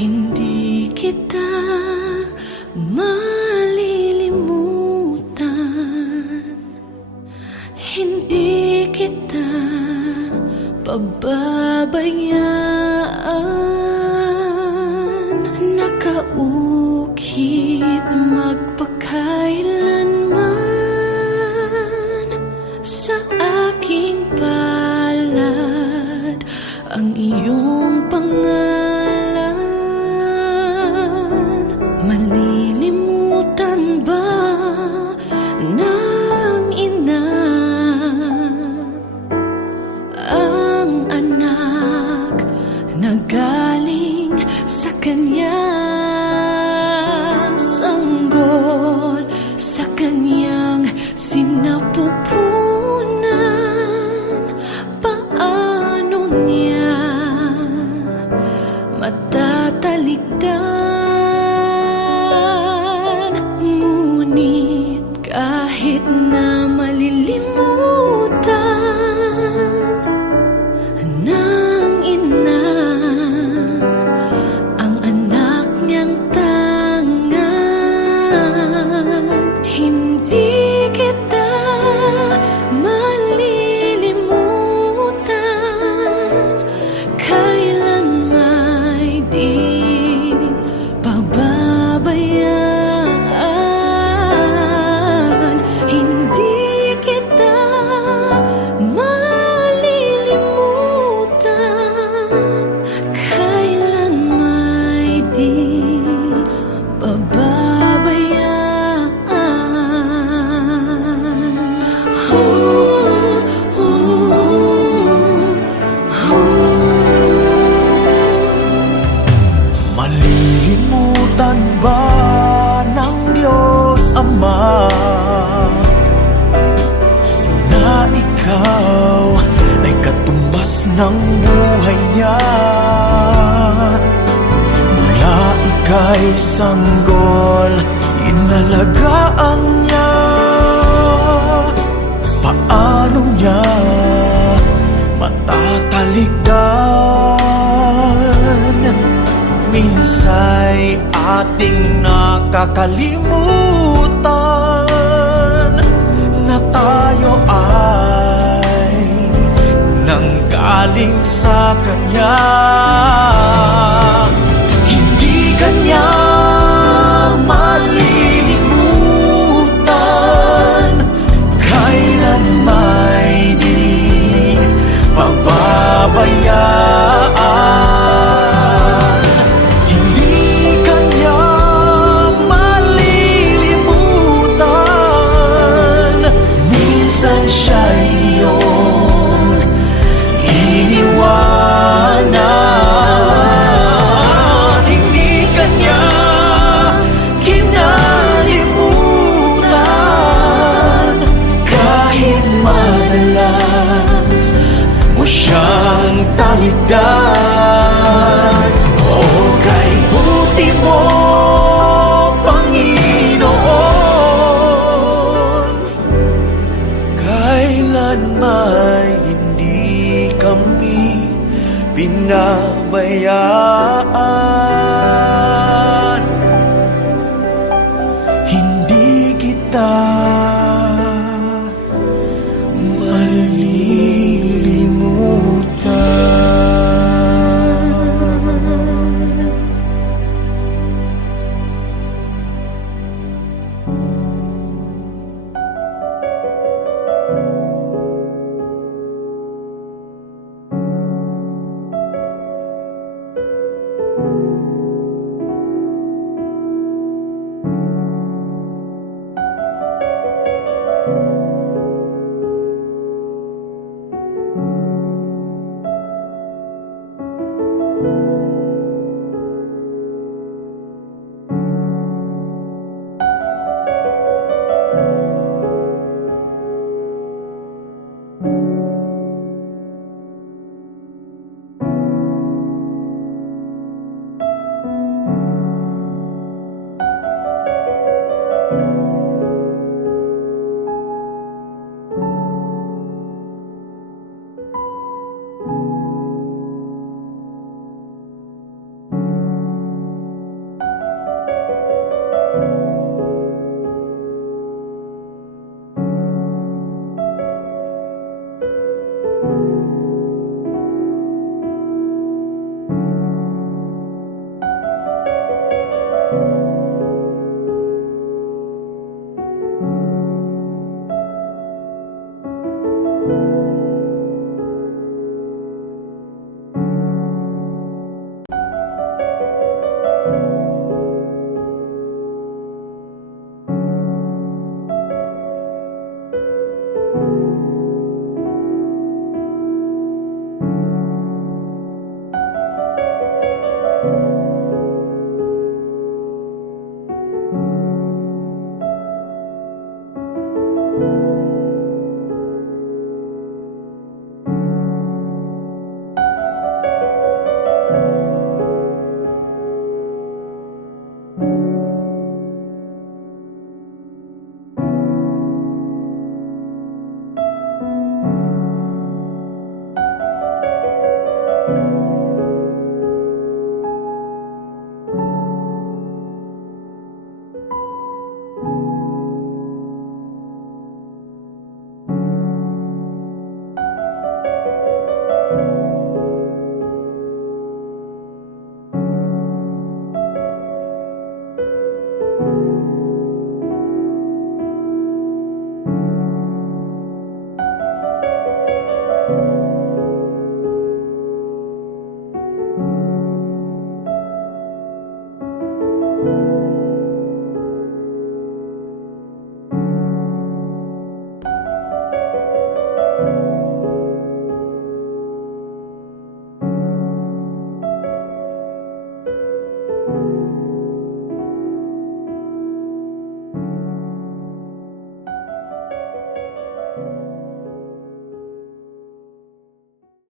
Hindi kita malilimutan, hindi kita pababayaan. Nakaukit magpakailanman sa aking palad ang iyong pangalan. Malilimutan ba ng ina ang anak na galing sa kanya, sanggol sa kanyang sinapupunan? Paano niya matatalikdan? Ngunit kahit na malilimutan ng ina ang anak niyang tangan, hindi kita malilimutan, kailan may di pababayaan. Hindi kita malilimutan, kailan may di pababayaan. Malilimutan ba ng Diyos Ama na ikaw ay katumbas ng buhay niya? Mula ika'y sanggol, inalagaan niya. Paano niya matatalikdan? Minsa'y ating nakakalimutan na tayo ay nanggaling sa Kanya. Hindi Kanya malilimutan, kailan may di pababayaan. Siya'y iyong iniwanan, hindi Kanya kinalimutan, kahit madalas mo siyang talikdan. O kay buti mo, kailan may hindi kami pinabayaan.